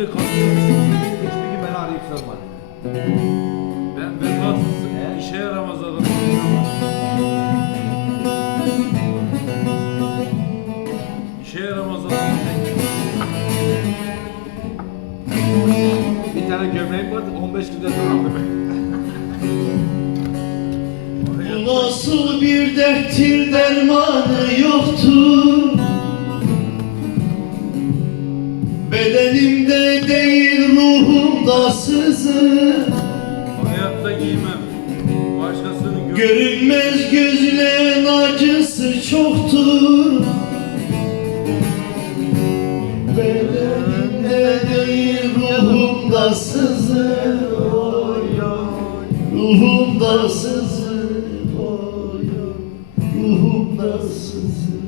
beri kalkıyorsun. Hiçbir gün beni arayıp sormadı. Ben vefasız He? işe yaramaz adam. İşe yaramaz adam. Bir tane gömleğim vardı 15 günde sonra aldım. Bu nasıl bir derttir dermanı yoktur Bedenimde değil ruhumda sızır Hayatta giymem. Başkasının gö- Görünmez gözlerin acısı çoktur. Bedenimde değil ruhumda oy oy Ruhumda oy oy Ruhumda sızır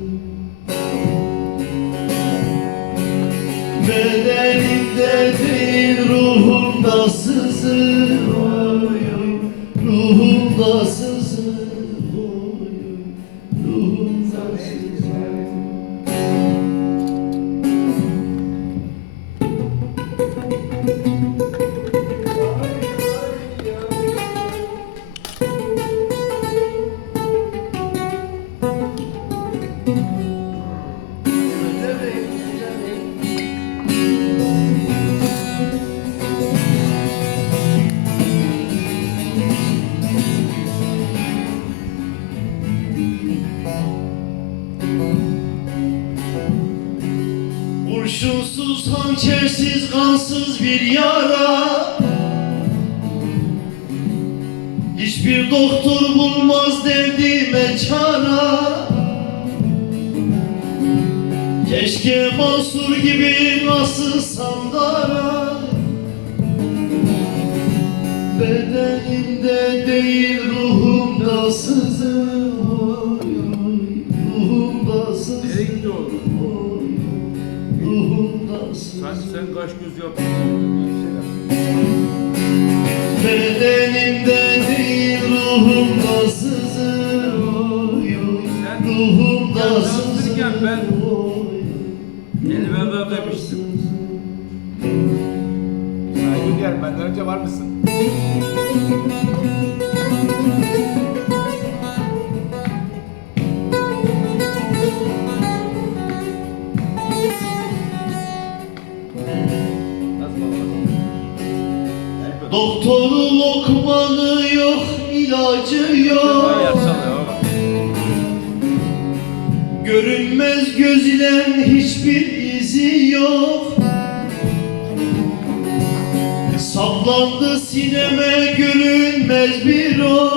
Değil ruhumda sızır Kurşunsuz, hançersiz, kansız bir yara. Hiçbir doktor bulmaz derdime çara. Keşke Mansur gibi nasılsam dara Bedenimde değil ruhumda oy, Ruhumda sızır Sen, sen kaş göz yapıyorsun. Bedenimde değil ruhumda sızır Ruhumda sen sızır ben- oy, Elveda demiştim. Saygı gel benden önce var mısın? Baba? Doktoru lokmanı yok ilacı yok. Görünmez gözlen hiçbir izi yok Saplandı sineme görünmez bir ok